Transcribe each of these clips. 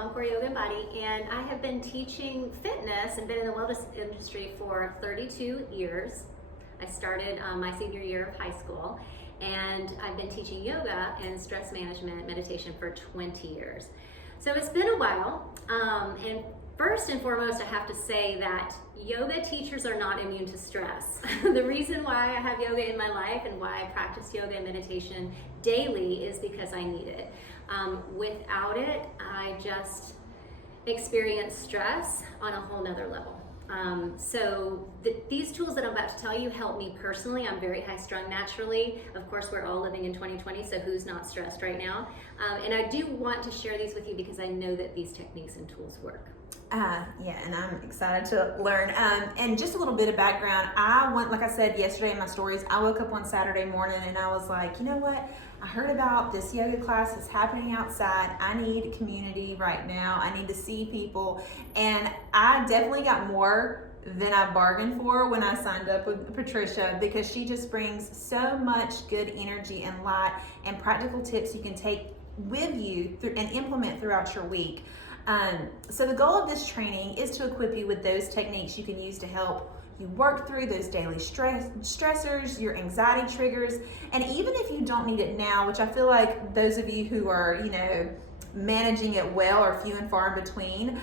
Encore Yoga and Body, and I have been teaching fitness and been in the wellness industry for 32 years. I started my senior year of high school, and I've been teaching yoga and stress management meditation for 20 years. So it's been a while, and first and foremost, I have to say that yoga teachers are not immune to stress. The reason why I have yoga in my life and why I practice yoga and meditation daily is because I need it. Without it, I just experience stress on a whole nother level. These tools that I'm about to tell you help me personally. I'm very high strung naturally. Of course, we're all living in 2020, so who's not stressed right now? And I do want to share these with you because I know that these techniques and tools work. Yeah, and I'm excited to learn. And just a little bit of background. Like I said yesterday in my stories, I woke up on Saturday morning and I was like, you know what? I heard about this yoga class that's happening outside. I need community right now. I need to see people. And I definitely got more than I bargained for when I signed up with Patricia, because she just brings so much good energy and light and practical tips you can take with you and implement throughout your week. So the goal of this training is to equip you with those techniques you can use to help you work through those daily stressors, your anxiety triggers, and even if you don't need it now, which I feel like those of you who are, managing it well are few and far in between,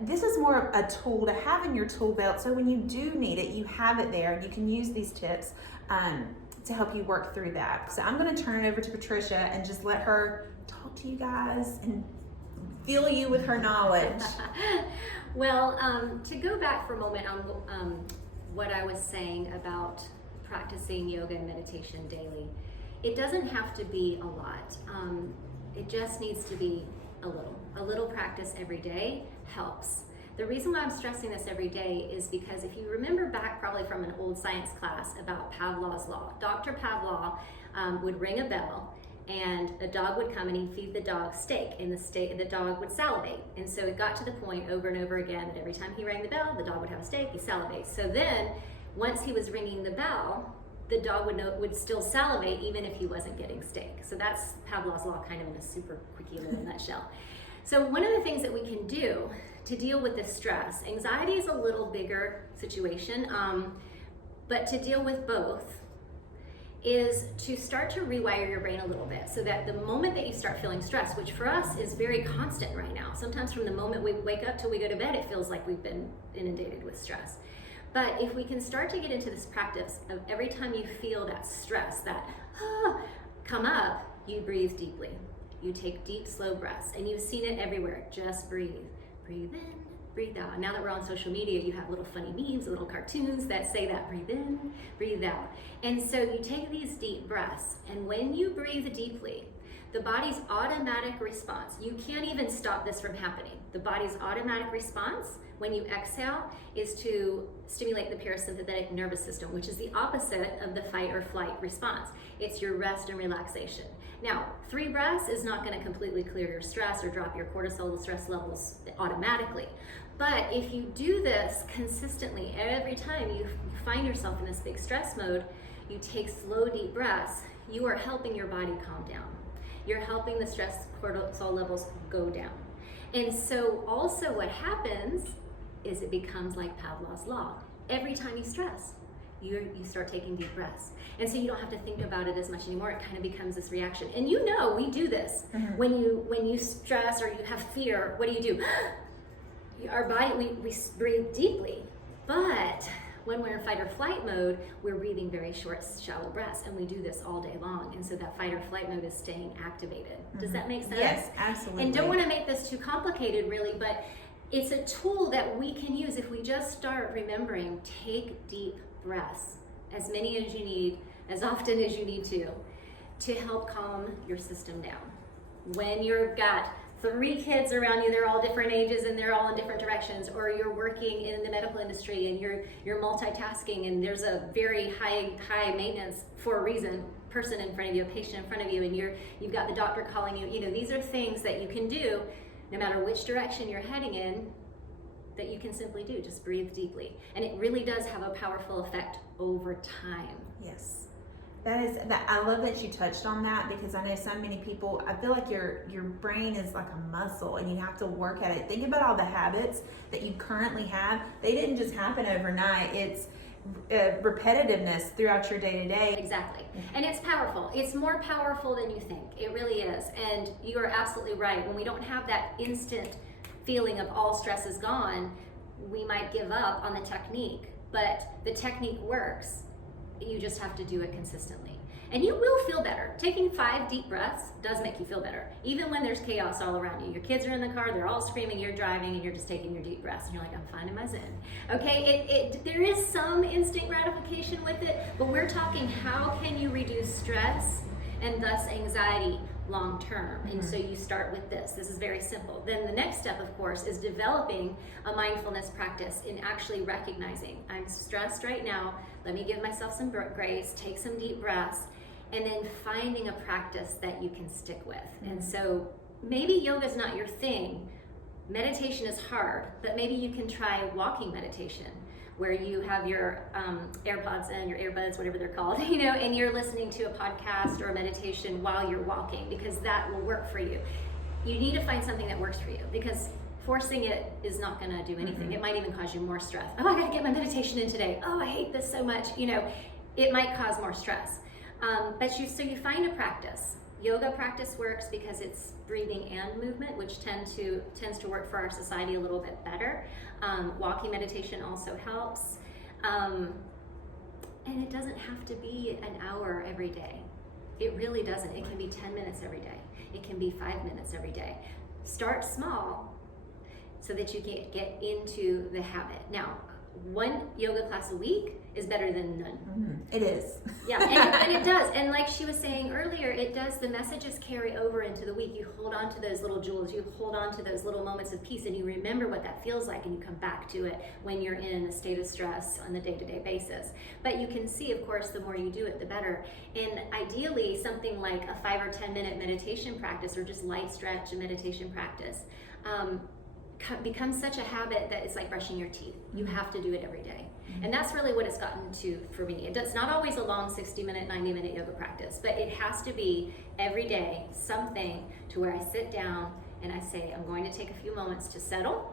this is more of a tool to have in your tool belt, so when you do need it, you have it there. You can use these tips to help you work through that. So I'm going to turn it over to Patricia and just let her talk to you guys and fill you with her knowledge. Well, to go back for a moment on what I was saying about practicing yoga and meditation daily, it doesn't have to be a lot. It just needs to be a little. A little practice every day helps. The reason why I'm stressing this every day is because if you remember back probably from an old science class about Pavlov's law, Dr. Pavlov would ring a bell, and a dog would come and he'd feed the dog steak, and the dog would salivate. And so it got to the point over and over again that every time he rang the bell, the dog would have a steak, he salivates. So then, once he was ringing the bell, the dog would still salivate even if he wasn't getting steak. So that's Pavlov's law kind of in a super quickie little nutshell. So one of the things that we can do to deal with this stress, anxiety is a little bigger situation, but to deal with both, is to start to rewire your brain a little bit so that the moment that you start feeling stress, which for us is very constant right now, sometimes from the moment we wake up till we go to bed, it feels like we've been inundated with stress. But if we can start to get into this practice of every time you feel that stress, that come up, you breathe deeply. You take deep, slow breaths, and you've seen it everywhere. Just breathe. Breathe in, breathe out. Now that we're on social media, you have little funny memes, little cartoons that say that, breathe in, breathe out. And so you take these deep breaths, and when you breathe deeply, the body's automatic response, you can't even stop this from happening. The body's automatic response when you exhale is to stimulate the parasympathetic nervous system, which is the opposite of the fight or flight response. It's your rest and relaxation. Now, 3 breaths is not going to completely clear your stress or drop your cortisol stress levels automatically. But if you do this consistently, every time you find yourself in this big stress mode, you take slow, deep breaths, you are helping your body calm down. You're helping the stress cortisol levels go down. And so also what happens is it becomes like Pavlov's law. Every time you stress, you start taking deep breaths. And so you don't have to think about it as much anymore. It kind of becomes this reaction. And we do this. Mm-hmm. When you stress or you have fear, what do? Our body, we breathe deeply. But when we're in fight or flight mode, we're breathing very short, shallow breaths, and we do this all day long. And so that fight or flight mode is staying activated. Mm-hmm. Does that make sense? Yes, absolutely. And don't want to make this too complicated, really, but it's a tool that we can use if we just start remembering, take deep breaths, as many as you need, as often as you need to help calm your system down. When you've got 3 kids around you, they're all different ages and they're all in different directions, or you're working in the medical industry and you're multitasking and there's a very high maintenance, for a reason, person in front of you, a patient in front of you, and you've got the doctor calling you. These are things that you can do no matter which direction you're heading in, that you can simply do. Just breathe deeply. And it really does have a powerful effect over time. Yes. I love that you touched on that, because I know so many people, I feel like your brain is like a muscle and you have to work at it. Think about all the habits that you currently have. They didn't just happen overnight. It's repetitiveness throughout your day-to-day. Exactly. And it's powerful. It's more powerful than you think. It really is. And you are absolutely right. When we don't have that instant feeling of all stress is gone, we might give up on the technique. But the technique works. You just have to do it consistently. And you will feel better. Taking 5 deep breaths does make you feel better. Even when there's chaos all around you. Your kids are in the car, they're all screaming, you're driving, and you're just taking your deep breaths. And you're like, I'm finding my zen. Okay, there is some instant gratification with it, but we're talking how can you reduce stress and thus anxiety long term. And so you start with this. This is very simple. Then the next step, of course, is developing a mindfulness practice in actually recognizing, I'm stressed right now. Let me give myself some grace, take some deep breaths, and then finding a practice that you can stick with. And so maybe yoga is not your thing. Meditation is hard, but maybe you can try walking meditation, where you have your AirPods and your earbuds, whatever they're called, and you're listening to a podcast or a meditation while you're walking, because that will work for you. You need to find something that works for you, because forcing it is not going to do anything. It might even cause you more stress. Oh, I got to get my meditation in today. Oh, I hate this so much. It might cause more stress. So you find a practice. Yoga practice works because it's breathing and movement, which tends to work for our society a little bit better. Walking meditation also helps. And it doesn't have to be an hour every day. It really doesn't. It can be 10 minutes every day. It can be 5 minutes every day. Start small so that you can get into the habit. Now, 1 yoga class a week is better than none. It is. Yeah, and it does. And like she was saying earlier, it does. The messages carry over into the week. You hold on to those little jewels. You hold on to those little moments of peace, and you remember what that feels like, and you come back to it when you're in a state of stress on the day-to-day basis. But you can see, of course, the more you do it, the better. And ideally, something like a 5 or 10 minute meditation practice, or just light stretch and meditation practice, becomes such a habit that it's like brushing your teeth. You have to do it every day. And that's really what it's gotten to for me. It's not always a long 60-minute, 90-minute yoga practice, but it has to be every day something to where I sit down and I say, I'm going to take a few moments to settle,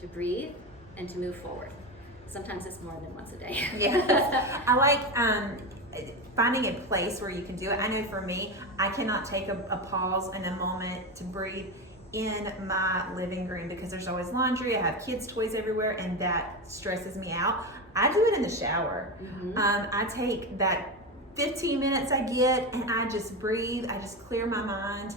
to breathe, and to move forward. Sometimes it's more than once a day. Yeah. I like finding a place where you can do it. I know for me, I cannot take a pause and a moment to breathe in my living room, because there's always laundry, I have kids' toys everywhere, and that stresses me out. I do it in the shower. I take that 15 minutes I get and I just breathe, I just clear my mind.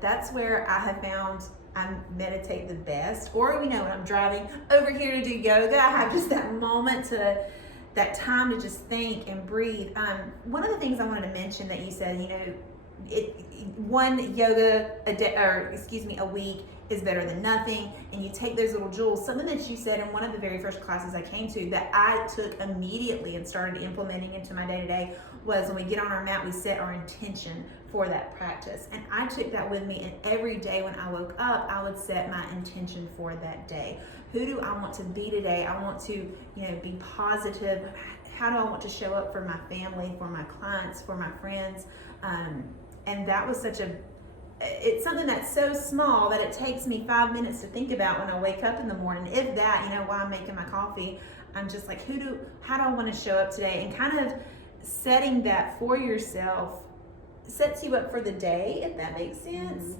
That's where I have found I meditate the best. Or when I'm driving over here to do yoga, I have just that moment that time to just think and breathe. One of the things I wanted to mention that you said, 1 yoga a week is better than nothing, and you take those little jewels. Something that you said in one of the very first classes I came to that I took immediately and started implementing into my day-to-day was, when we get on our mat, we set our intention for that practice. And I took that with me, and every day when I woke up, I would set my intention for that day. Who do I want to be today? I want to be positive. How do I want to show up for my family, for my clients, for my friends? And that was it's something that's so small that it takes me 5 minutes to think about when I wake up in the morning. If that, while I'm making my coffee, I'm just like, how do I want to show up today? And kind of setting that for yourself sets you up for the day, if that makes sense.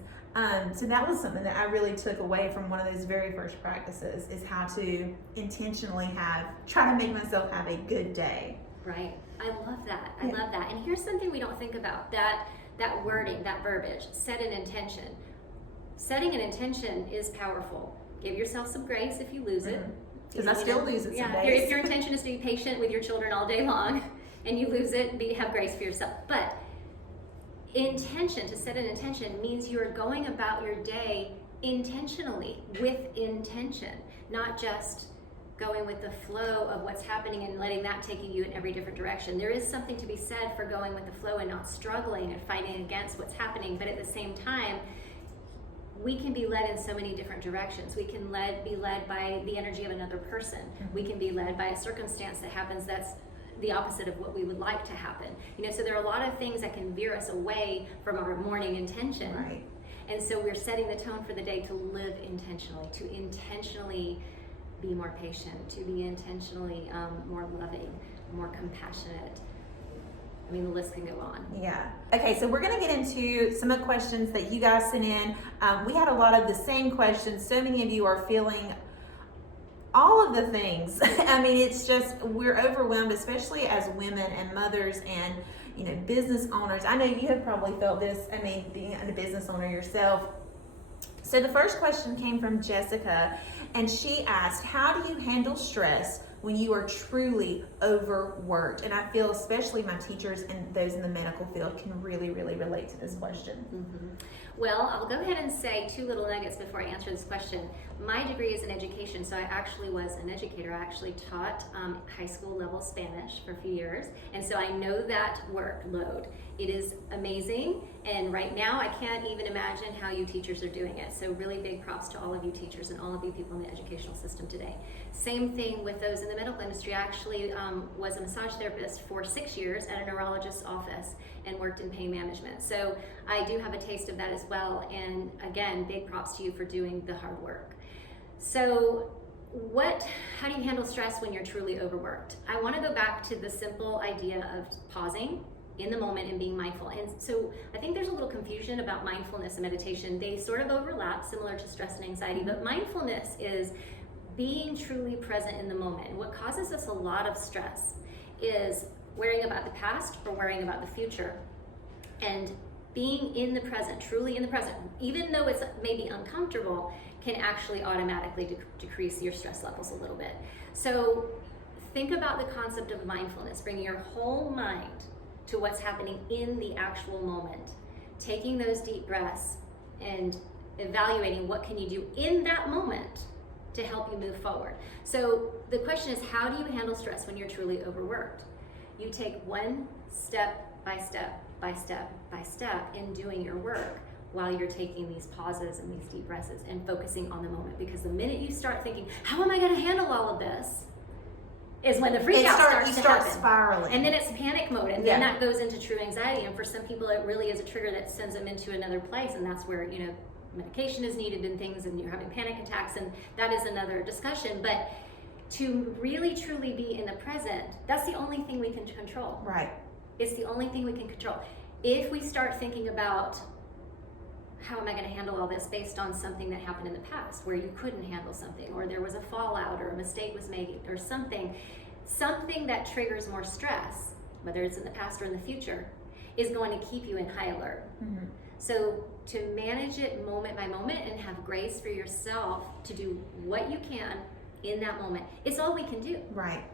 So that was something that I really took away from one of those very first practices, is how to intentionally try to make myself have a good day. Right. I love that. I love that. And here's something we don't think about, that wording, that verbiage, set an intention. Setting an intention is powerful. Give yourself some grace if you lose it. Because I still lose it some days. If your intention is to be patient with your children all day long and you lose it, have grace for yourself. But to set an intention means you are going about your day intentionally, with intention, not just going with the flow of what's happening and letting that take you in every different direction. There is something to be said for going with the flow and not struggling and fighting against what's happening, but at the same time, we can be led in so many different directions. We can be led by the energy of another person. We can be led by a circumstance that happens that's the opposite of what we would like to happen. So there are a lot of things that can veer us away from our morning intention. Right. And so we're setting the tone for the day to live intentionally, to intentionally be more patient, to be intentionally more loving, more compassionate. I mean, the list can go on. Yeah. Okay, so we're going to get into some of the questions that you guys sent in. We had a lot of the same questions. So many of you are feeling all of the things. I mean, it's just, we're overwhelmed, especially as women and mothers and, business owners. I know you have probably felt this, being a business owner yourself. So the first question came from Jessica, and she asked, how do you handle stress when you are truly overworked? And I feel especially my teachers and those in the medical field can really, really relate to this question. Mm-hmm. Well, I'll go ahead and say 2 little nuggets before I answer this question. My degree is in education, so I actually was an educator. I actually taught high school level Spanish for a few years, and so I know that workload. It is amazing, and right now I can't even imagine how you teachers are doing it. So really big props to all of you teachers and all of you people in the educational system today. Same thing with those in the medical industry. I actually was a massage therapist for 6 years at a neurologist's office and worked in pain management. So I do have a taste of that as well. And again, big props to you for doing the hard work. So how do you handle stress when you're truly overworked? I want to go back to the simple idea of pausing in the moment and being mindful. And so I think there's a little confusion about mindfulness and meditation. They sort of overlap, similar to stress and anxiety, but mindfulness is being truly present in the moment. And what causes us a lot of stress is worrying about the past or worrying about the future. And being in the present, truly in the present, even though it's maybe uncomfortable, can actually automatically decrease your stress levels a little bit. So think about the concept of mindfulness, bringing your whole mind to what's happening in the actual moment, taking those deep breaths and evaluating what can you do in that moment to help you move forward. So the question is, how do you handle stress when you're truly overworked? You take one step by step by step by step in doing your work while you're taking these pauses and these deep breaths and focusing on the moment. Because the minute you start thinking, how am I going to handle all of this, is when the freak out starts to happen. Spiraling. And then it's panic mode, and Yeah. then that goes into true anxiety. And for some people, it really is a trigger that sends them into another place, and that's where medication is needed and things, and you're having panic attacks, and that is another discussion. But to really truly be in the present, that's the only thing we can control. Right. It's the only thing we can control. If we start thinking about how am I going to handle all this based on something that happened in the past where you couldn't handle something, or there was a fallout, or a mistake was made, or something that triggers more stress, whether it's in the past or in the future, is going to keep you in high alert. Mm-hmm. So to manage it moment by moment and have grace for yourself to do what you can in that moment, it's all we can do. Right.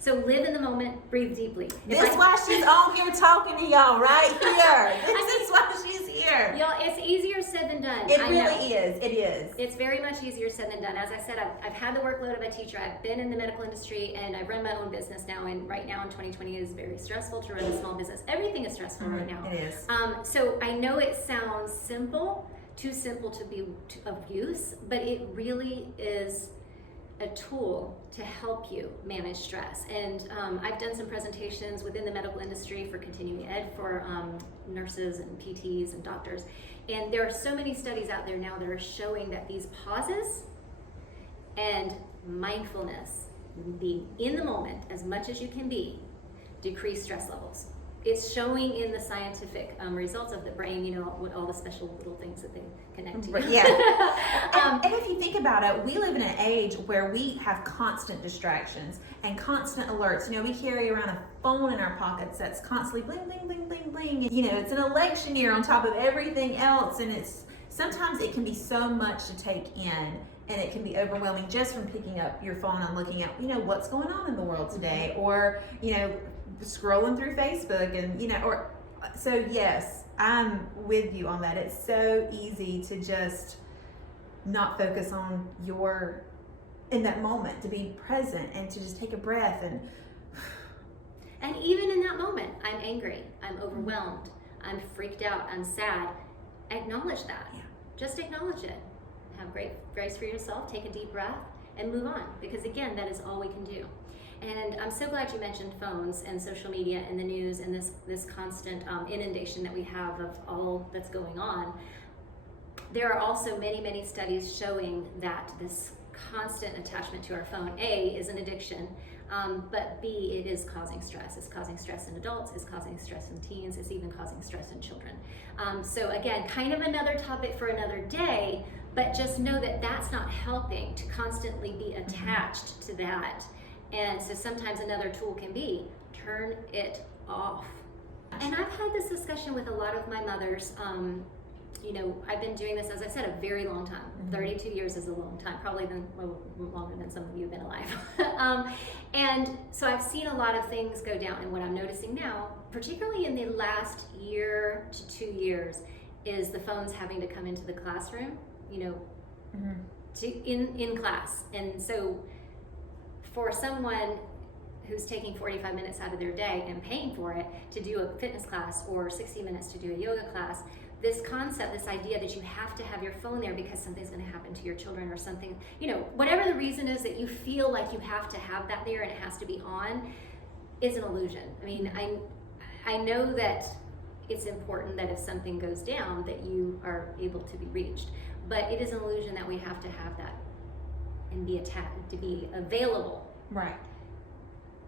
So live in the moment, breathe deeply. This is why she's on here talking to y'all right here. This is why she's here. Y'all, it's easier said than done. It really is. It is. It's very much easier said than done. As I said, I've had the workload of a teacher. I've been in the medical industry, and I run my own business now. And right now in 2020, it is very stressful to run a small business. Everything is stressful right now. It is. So I know it sounds simple, too simple to be of use, but it really is a tool to help you manage stress. And I've done some presentations within the medical industry for continuing ed for nurses and PTs and doctors. And there are so many studies out there now that are showing that these pauses and mindfulness, being in the moment as much as you can be, decrease stress levels. It's showing in the scientific results of the brain, with all the special little things that they connect to. Yeah. And if you think about it, we live in an age where we have constant distractions and constant alerts. We carry around a phone in our pockets that's constantly bling, bling, bling, bling, bling. It's an election year on top of everything else. And sometimes it can be so much to take in, and it can be overwhelming just from picking up your phone and looking at, what's going on in the world today, or, scrolling through Facebook and, so yes, I'm with you on that. It's so easy to just not focus on in that moment, to be present and to just take a breath and even in that moment, I'm angry, I'm overwhelmed, I'm freaked out, I'm sad. Acknowledge that. Yeah. Just acknowledge it. Have great grace for yourself, take a deep breath, and move on. Because again, that is all we can do. And I'm so glad you mentioned phones and social media and the news and this constant inundation that we have of all that's going on. There are also many studies showing that this constant attachment to our phone, A, is an addiction, but B, it is causing stress. It's causing stress in adults, it's causing stress in teens, it's even causing stress in children. So again, kind of another topic for another day, but just know that that's not helping to constantly be attached to that. And so sometimes another tool can be turn it off. And I've had this discussion with a lot of my mothers. You know, I've been doing this, as I said, a very long time. 32 years is a long time, probably longer than some of you have been alive. And so I've seen a lot of things go down, and what I'm noticing now, particularly in the last year to 2 years, is the phones having to come into the classroom, you know, in class. And so for someone who's taking 45 minutes out of their day and paying for it to do a fitness class or 60 minutes to do a yoga class, this concept, this idea that you have to have your phone there because something's going to happen to your children or something, you know, whatever the reason is that you feel like you have to have that there and it has to be on, is an illusion. I mean, I know that it's important that if something goes down that you are able to be reached, but it is an illusion that we have to have that and be to be available. Right.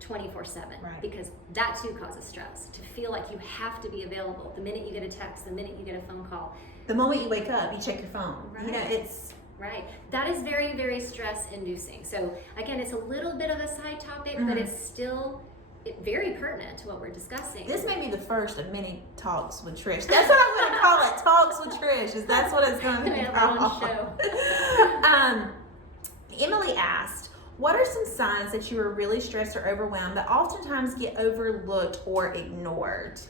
24/7, Right. because that too causes stress. To feel like you have to be available the minute you get a text, the minute you get a phone call. The moment you wake up, you check your phone. Right. You know, it's right. That is very stress inducing. So again, it's a little bit of a side topic, but it's still very pertinent to what we're discussing. This may be the first of many talks with Trish. That's what I'm going to call it. Talks with Trish. Is that's what it's going to be called. Show. Emily asked, what are some signs that you are really stressed or overwhelmed that oftentimes get overlooked or ignored?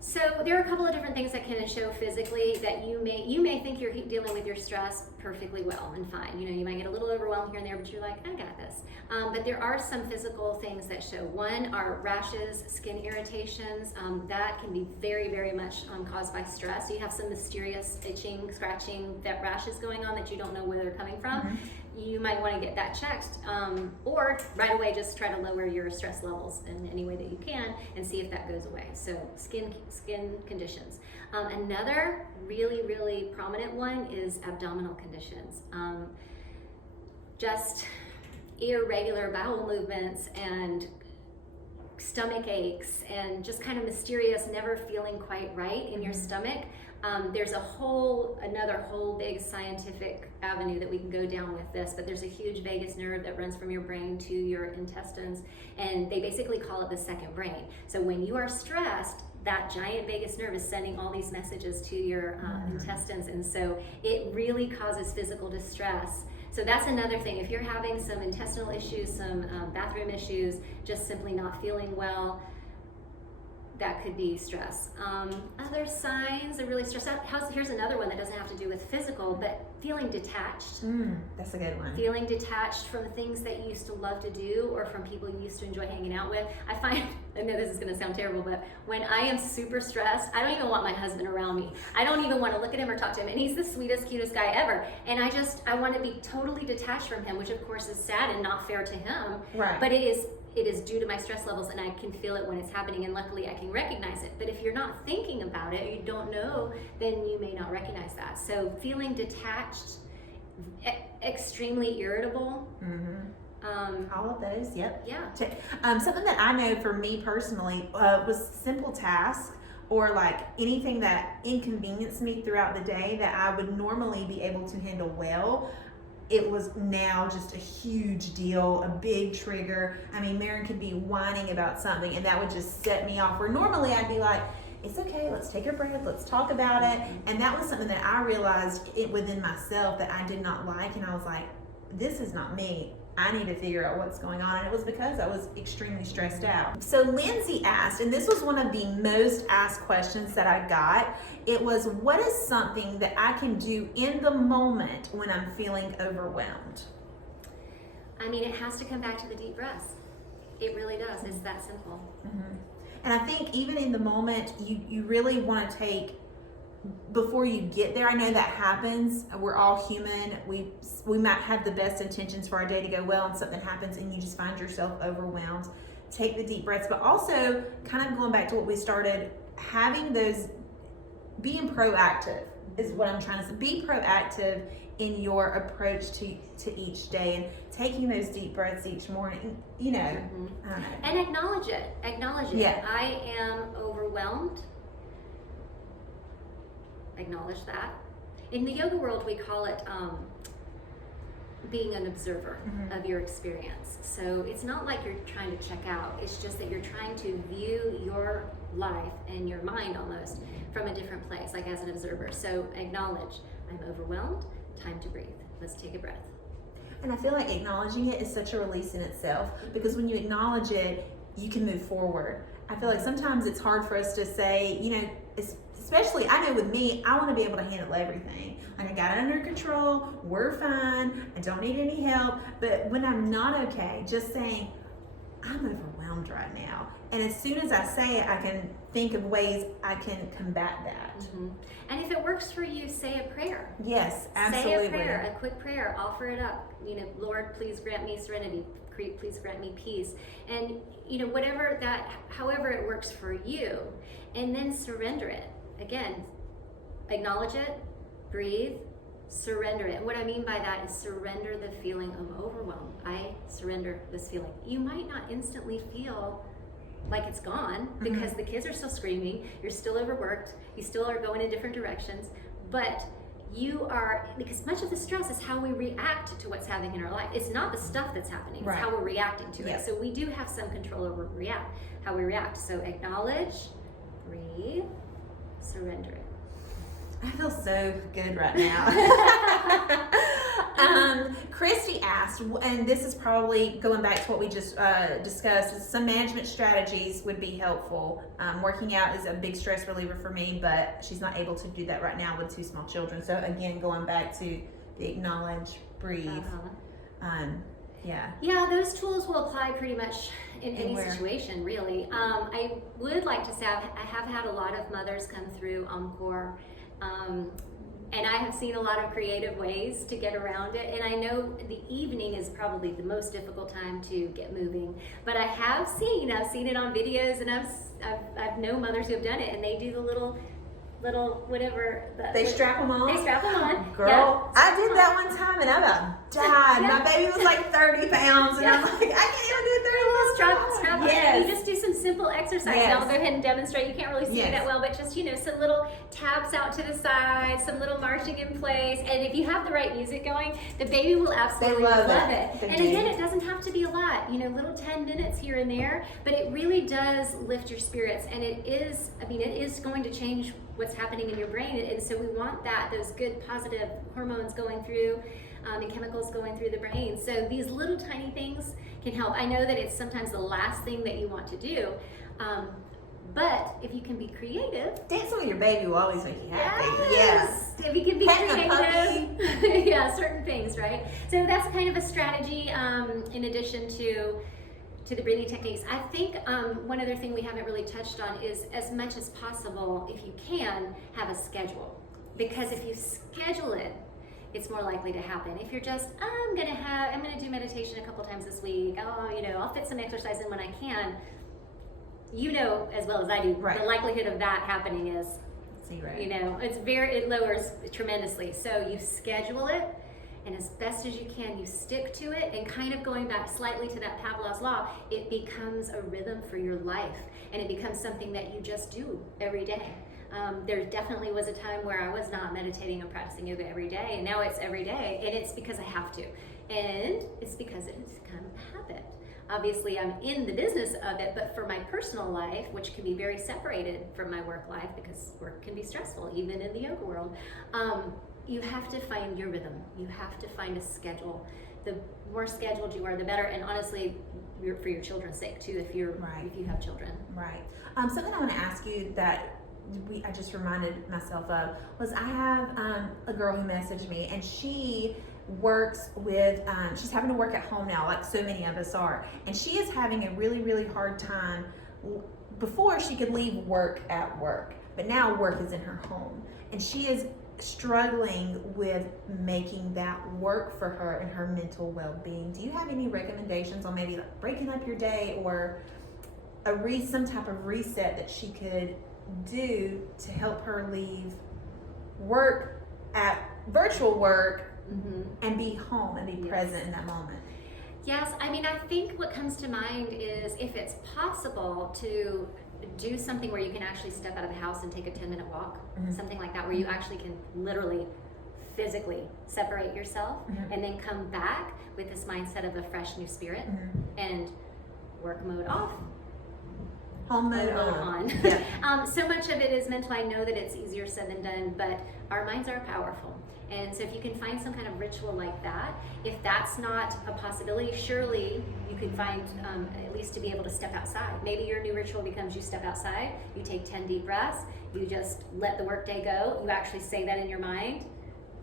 So there are a couple of different things that can show physically that you may think you're dealing with your stress perfectly well and fine. You know, you might get a little overwhelmed here and there, but you're like, I got this. But there are some physical things that show. One are rashes, skin irritations. That can be very much caused by stress. So you have some mysterious itching, scratching, that rashes going on that you don't know where they're coming from. You might want to get that checked, or right away just try to lower your stress levels in any way that you can and see if that goes away. So skin conditions. Another really prominent one is abdominal conditions. Just irregular bowel movements and stomach aches and just kind of mysterious, never feeling quite right in your stomach. There's another whole big scientific avenue that we can go down with this, but there's a huge vagus nerve that runs from your brain to your intestines, and they basically call it the second brain. So when you are stressed, that giant vagus nerve is sending all these messages to your intestines, and so it really causes physical distress. So that's another thing. If you're having some intestinal issues, some bathroom issues, just simply not feeling well, that could be stress. Other signs of really stressed out. Here's another one that doesn't have to do with physical, but feeling detached. That's a good one. Feeling detached from things that you used to love to do or from people you used to enjoy hanging out with. I find, I know this is going to sound terrible, but when I am super stressed, I don't even want my husband around me. I don't even want to look at him or talk to him. And he's the sweetest, cutest guy ever. And I want to be totally detached from him, which of course is sad and not fair to him. Right. But it is due to my stress levels, and I can feel it when it's happening, and luckily I can recognize it. But if you're not thinking about it, or you don't know, then you may not recognize that. So feeling detached, extremely irritable. All of those, yep. Yeah. Something that I know for me personally was simple tasks or like anything that inconvenienced me throughout the day that I would normally be able to handle well. It was now just a huge deal, a big trigger. I mean, Maren could be whining about something and that would just set me off. Where normally I'd be like, it's okay, let's take a breath, let's talk about it. And that was something that I realized within myself that I did not like. And I was like, this is not me. I need to figure out what's going on. And it was because I was extremely stressed out. So Lindsay asked, and this was one of the most asked questions that I got. It was, what is something that I can do in the moment when I'm feeling overwhelmed? I mean, it has to come back to the deep breaths. It really does. It's that simple. And I think even in the moment, you really want to take before you get there. I know that happens. We're all human. We might have the best intentions for our day to go well, and something happens and you just find yourself overwhelmed. Take the deep breaths, but also kind of going back to what we started, having those, being proactive is what I'm trying to say. Be proactive in your approach to each day, and taking those deep breaths each morning, you know, I don't know. And acknowledge it. Yeah. I am overwhelmed. Acknowledge that. In the yoga world, we call it being an observer of your experience. So it's not like you're trying to check out. It's just that you're trying to view your life and your mind almost from a different place, like as an observer. So acknowledge, I'm overwhelmed, time to breathe. Let's take a breath. And I feel like acknowledging it is such a release in itself, because when you acknowledge it, you can move forward. I feel like sometimes it's hard for us to say, you know, especially, I know with me, I want to be able to handle everything. Like, I got it under control, we're fine, I don't need any help. But when I'm not okay, just saying, I'm overwhelmed right now. And as soon as I say it, I can think of ways I can combat that. And if it works for you, say a prayer. Yes, absolutely. Say a prayer, a quick prayer, offer it up. You know, Lord, please grant me serenity. Please grant me peace. And, you know, whatever that, however it works for you, and then surrender it. Again, acknowledge it, breathe, surrender it. And what I mean by that is surrender the feeling of overwhelm. I surrender this feeling. You might not instantly feel like it's gone, because the kids are still screaming, you're still overworked, you still are going in different directions, but you are, because much of the stress is how we react to what's happening in our life. It's not the stuff that's happening, it's how we're reacting to it. So we do have some control over how we react. So acknowledge, breathe, surrender it. I feel so good right now. Christy asked, and this is probably going back to what we just discussed, some management strategies would be helpful. Working out is a big stress reliever for me, but she's not able to do that right now with 2 small children. So again, going back to the acknowledge, breathe. Yeah, those tools will apply pretty much in any Anywhere. situation, really. I would like to say I have had a lot of mothers come through Encore, and I have seen a lot of creative ways to get around it. And I know the evening is probably the most difficult time to get moving, but I've seen it on videos, and I've known mothers who have done it, and they do the little whatever. They strap them on? They strap them on. Girl, Yeah. I did that one time and I about died. My baby was like 30 pounds and I'm like, I can't even do 30 pounds. Strap on. Yes. You just do some simple exercises. Yes. I'll go ahead and demonstrate. You can't really see it that well, but just, you know, some little taps out to the side, some little marching in place. And if you have the right music going, the baby will absolutely love it. They And do. again, it doesn't have to be a lot, you know, little 10 minutes here and there, but it really does lift your spirits. And it is going to change what's happening in your brain, and so we want those good positive hormones going through and chemicals going through the brain. So these little tiny things can help. I know that it's sometimes the last thing that you want to do, but if you can be creative, dancing with your baby will always make you happy. yes. If you can be Petting a creative, yeah, certain things, right? So that's kind of a strategy in addition to the breathing techniques. I think one other thing we haven't really touched on is, as much as possible, if you can, have a schedule. Because if you schedule it, it's more likely to happen. If you're just, I'm gonna do meditation a couple times this week, I'll fit some exercise in when I can, you know as well as I do, the likelihood of that happening is 0. You know, it lowers tremendously. So you schedule it, and as best as you can, you stick to it, and kind of going back slightly to that Pavlov's law, it becomes a rhythm for your life, and it becomes something that you just do every day. There definitely was a time where I was not meditating and practicing yoga every day, and now it's every day, and it's because I have to, and it's because it's become a habit. Obviously, I'm in the business of it, but for my personal life, which can be very separated from my work life, because work can be stressful, even in the yoga world, you have to find your rhythm. You have to find a schedule. The more scheduled you are, the better. And honestly, for your children's sake too, if you have children. Right. Something I want to ask you that I just reminded myself of was, I have a girl who messaged me, and she works with, she's having to work at home now, like so many of us are, and she is having a really, really hard time. Before, she could leave work at work, but now work is in her home, and she is struggling with making that work for her and her mental well-being. Do you have any recommendations on maybe like breaking up your day or some type of reset that she could do to help her leave work at virtual work and be home and be present in that moment? Yes, I mean, I think what comes to mind is if it's possible to do something where you can actually step out of the house and take a 10-minute walk, something like that, where you actually can literally physically separate yourself and then come back with this mindset of a fresh new spirit and work mode off, home mode on. Yeah. So much of it is mental. I know that it's easier said than done, but our minds are powerful. And so if you can find some kind of ritual like that, if that's not a possibility, surely you could find at least to be able to step outside. Maybe your new ritual becomes you step outside, you take 10 deep breaths, you just let the workday go, you actually say that in your mind,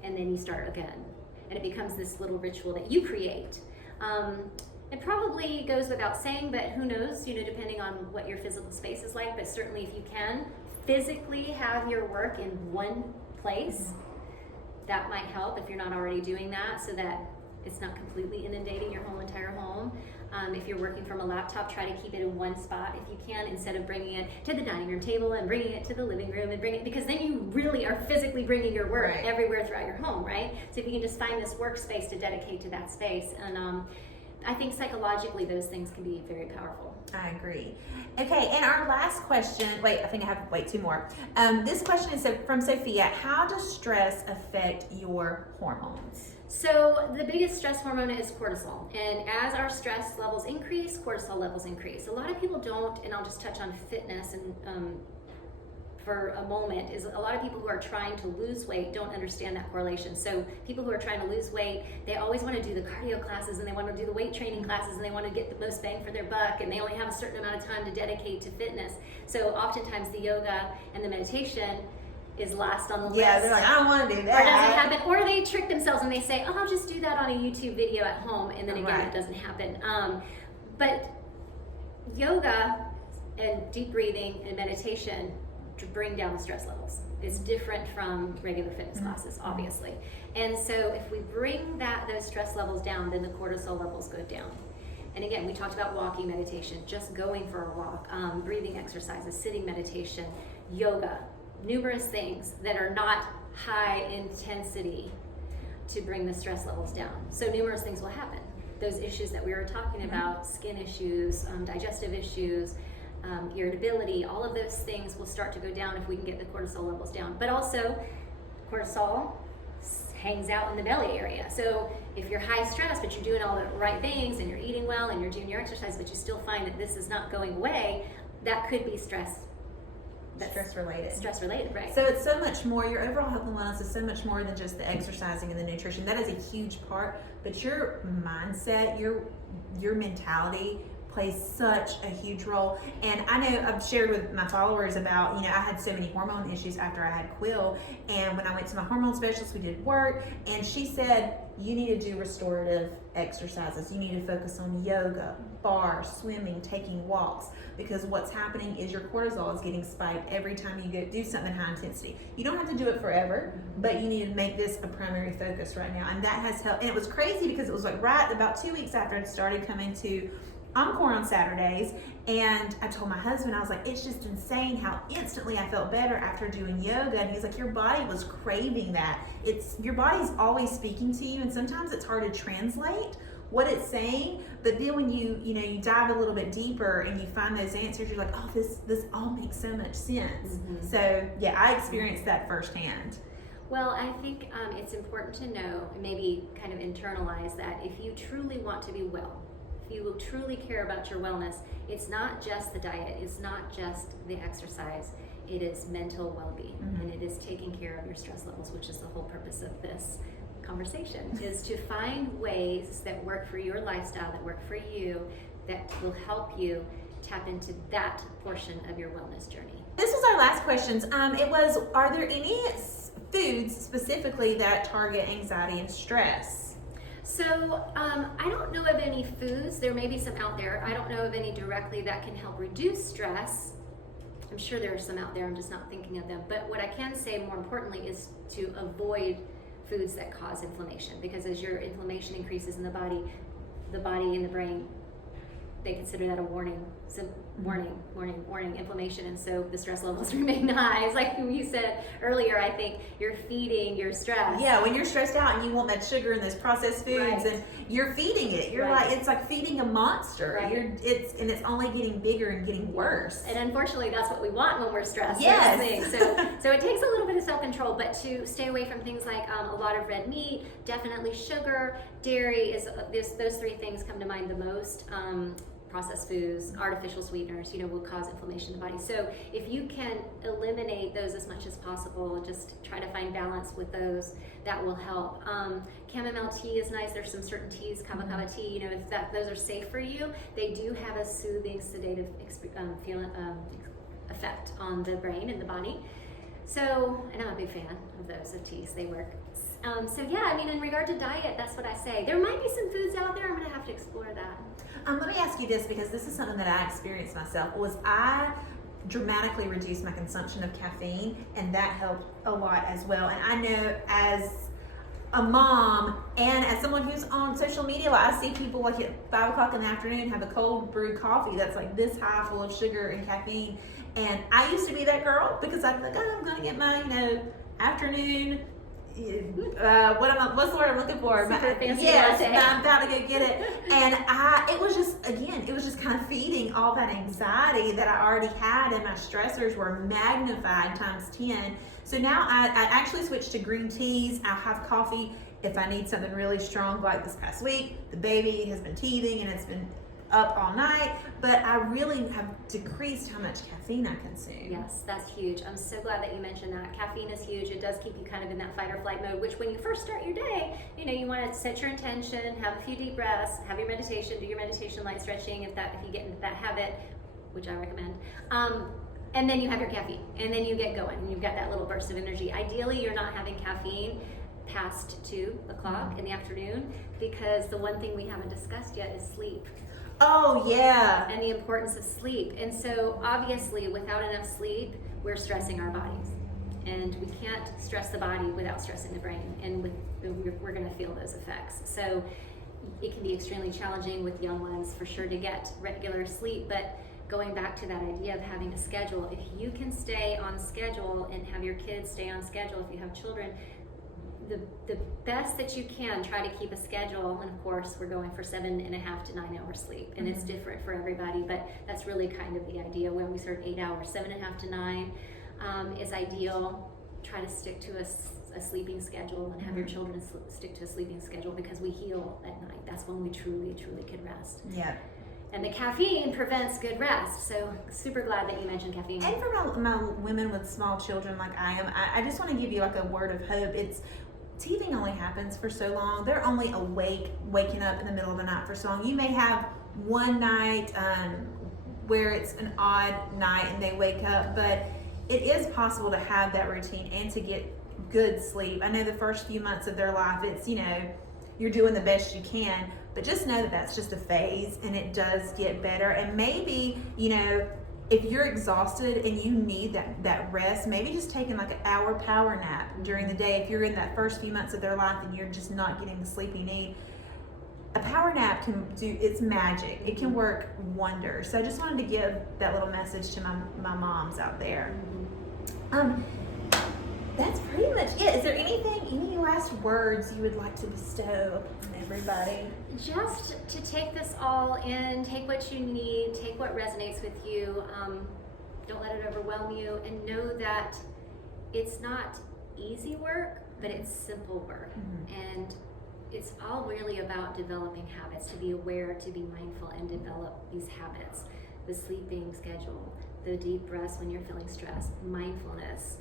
and then you start again. And it becomes this little ritual that you create. It probably goes without saying, but who knows, depending on what your physical space is like, but certainly if you can physically have your work in one place, that might help if you're not already doing that, so that it's not completely inundating your whole entire home. If you're working from a laptop, try to keep it in one spot if you can, instead of bringing it to the dining room table and bringing it to the living room and because then you really are physically bringing your work everywhere throughout your home, right? So if you can just find this workspace to dedicate to that space, and I think psychologically those things can be very powerful. I agree. Okay, and our last question, I think I have two more. This question is from Sophia. How does stress affect your hormones? So the biggest stress hormone is cortisol, and as our stress levels increase, cortisol levels increase. A lot of people don't, and I'll just touch on fitness and for a moment, is a lot of people who are trying to lose weight don't understand that correlation. So people who are trying to lose weight, they always want to do the cardio classes and they want to do the weight training classes and they want to get the most bang for their buck, and they only have a certain amount of time to dedicate to fitness. So oftentimes the yoga and the meditation is last on the list. Yeah, they're like, I don't want to do that. Or doesn't happen. Or they trick themselves and they say, oh, I'll just do that on a YouTube video at home, and then again it doesn't happen. But yoga and deep breathing and meditation to bring down the stress levels. It's different from regular fitness classes, obviously. And so if we bring those stress levels down, then the cortisol levels go down. And again, we talked about walking meditation, just going for a walk, breathing exercises, sitting meditation, yoga, numerous things that are not high intensity to bring the stress levels down. So numerous things will happen. Those issues that we were talking about, skin issues, digestive issues, irritability, all of those things will start to go down if we can get the cortisol levels down. But also, cortisol hangs out in the belly area. So if you're high stress, but you're doing all the right things and you're eating well and you're doing your exercise, but you still find that this is not going away, that could be stress. That's stress related, right? So it's so much more. Your overall health and wellness is so much more than just the exercising and the nutrition. That is a huge part, but your mindset, your mentality plays such a huge role. And I know I've shared with my followers about, I had so many hormone issues after I had Quill, and when I went to my hormone specialist, we did work, and she said, you need to do restorative exercises. You need to focus on yoga, bar, swimming, taking walks, because what's happening is your cortisol is getting spiked every time you go do something high intensity. You don't have to do it forever, but you need to make this a primary focus right now. And that has helped. And it was crazy because it was right about 2 weeks after I started coming to Encore on Saturdays, and I told my husband, I was like, it's just insane how instantly I felt better after doing yoga. And he's like, your body was craving that. Your body's always speaking to you, and sometimes it's hard to translate what it's saying, but then when you dive a little bit deeper and you find those answers, you're like, oh, this all makes so much sense. So yeah, I experienced that firsthand. Well, I think it's important to know and maybe kind of internalize that if you truly want to be well, if you will truly care about your wellness, it's not just the diet, it's not just the exercise, it is mental well-being, and it is taking care of your stress levels, which is the whole purpose of this conversation, is to find ways that work for your lifestyle, that work for you, that will help you tap into that portion of your wellness journey. This was our last questions. It was, are there any foods specifically that target anxiety and stress? So I don't know of any foods. There may be some out there. I don't know of any directly that can help reduce stress. I'm sure there are some out there, I'm just not thinking of them. But what I can say more importantly is to avoid foods that cause inflammation, because as your inflammation increases in the body and the brain, they consider that a warning. So warning, inflammation, and so the stress levels remain high. It's like you said earlier, I think you're feeding your stress. Yeah, when you're stressed out and you want that sugar and those processed foods, Right. and you're feeding it. You're Right. like, it's like feeding a monster. Right. It's only getting bigger and getting worse. And unfortunately, that's what we want when we're stressed. Yes. Those things. So it takes a little bit of self-control, but to stay away from things like a lot of red meat, definitely sugar, dairy those three things come to mind the most. Processed foods, artificial sweeteners, will cause inflammation in the body. So if you can eliminate those as much as possible, just try to find balance with those, that will help. Chamomile tea is nice. There's some certain teas, kava tea, if those are safe for you, they do have a soothing, sedative effect on the brain and the body. So, and I'm a big fan of those, of teas, they work. So yeah, in regard to diet, that's what I say. There might be some foods out there, I'm gonna have to explore that. Let me ask you this, because this is something that I experienced myself. I dramatically reduced my consumption of caffeine, and that helped a lot as well. And I know as a mom and as someone who's on social media, I see people like at 5 o'clock in the afternoon have a cold brewed coffee that's like this high, full of sugar and caffeine. And I used to be that girl, because I'd be like, oh, I'm gonna get my afternoon. What's the word I'm looking for? Super fancy yes, latte. I'm about to go get it. And it was just kind of feeding all that anxiety that I already had, and my stressors were magnified times 10. So now I actually switched to green teas. I'll have coffee if I need something really strong, like this past week. The baby has been teething and it's been up all night, but I really have decreased how much caffeine I consume. Yes, that's huge. I'm so glad that you mentioned that. Caffeine is huge. It does keep you kind of in that fight or flight mode, which when you first start your day, you want to set your intention, have a few deep breaths, have your meditation, do your meditation, light stretching if you get into that habit, which I recommend. And then you have your caffeine, and then you get going, and you've got that little burst of energy. Ideally, you're not having caffeine past 2 o'clock in the afternoon, because the one thing we haven't discussed yet is sleep. Oh, yeah. And the importance of sleep. And so obviously without enough sleep, we're stressing our bodies. And we can't stress the body without stressing the brain. And we're going to feel those effects. So it can be extremely challenging with young ones for sure to get regular sleep. But going back to that idea of having a schedule, if you can stay on schedule and have your kids stay on schedule, if you have children, the best that you can, try to keep a schedule. And of course we're going for 7.5 to 9 hours sleep, and it's different for everybody, but that's really kind of the idea. When we start 8 hours, 7.5 to 9 is ideal. Try to stick to a sleeping schedule, and have your children stick to a sleeping schedule, because we heal at night. That's when we truly can rest. Yeah. And the caffeine prevents good rest. So super glad that you mentioned caffeine. And for my women with small children like I am, I just want to give you like a word of hope. Teething only happens for so long. They're only waking up in the middle of the night for so long. You may have one night where it's an odd night and they wake up, but it is possible to have that routine and to get good sleep. I know the first few months of their life, it's, you're doing the best you can, but just know that that's just a phase, and it does get better. And maybe, if you're exhausted and you need that rest, maybe just taking like an hour power nap during the day. If you're in that first few months of their life and you're just not getting the sleep you need, a power nap it's magic. It can work wonders. So I just wanted to give that little message to my moms out there. That's pretty much it. Is there any last words you would like to bestow on everybody? Just to take this all in, take what you need, take what resonates with you. Don't let it overwhelm you, and know that it's not easy work, but it's simple work. And it's all really about developing habits, to be aware, to be mindful, and develop these habits. The sleeping schedule, the deep breaths when you're feeling stressed, mindfulness,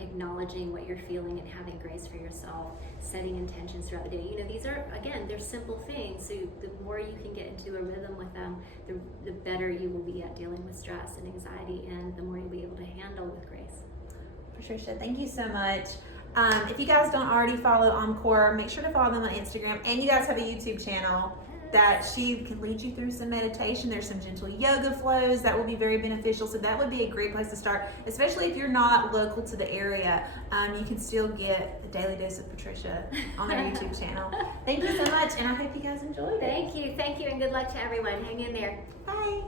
acknowledging what you're feeling and having grace for yourself, setting intentions throughout the day. These are, again, they're simple things. So the more you can get into a rhythm with them, the better you will be at dealing with stress and anxiety, and the more you'll be able to handle with grace. Patricia, thank you so much. If you guys don't already follow Encore, make sure to follow them on Instagram, and you guys have a YouTube channel. that she can lead you through some meditation. There's some gentle yoga flows that will be very beneficial. So that would be a great place to start, especially if you're not local to the area. You can still get the Daily Dose of Patricia on their YouTube channel. Thank you so much, and I hope you guys enjoyed it. Thank you, and good luck to everyone. Hang in there. Bye.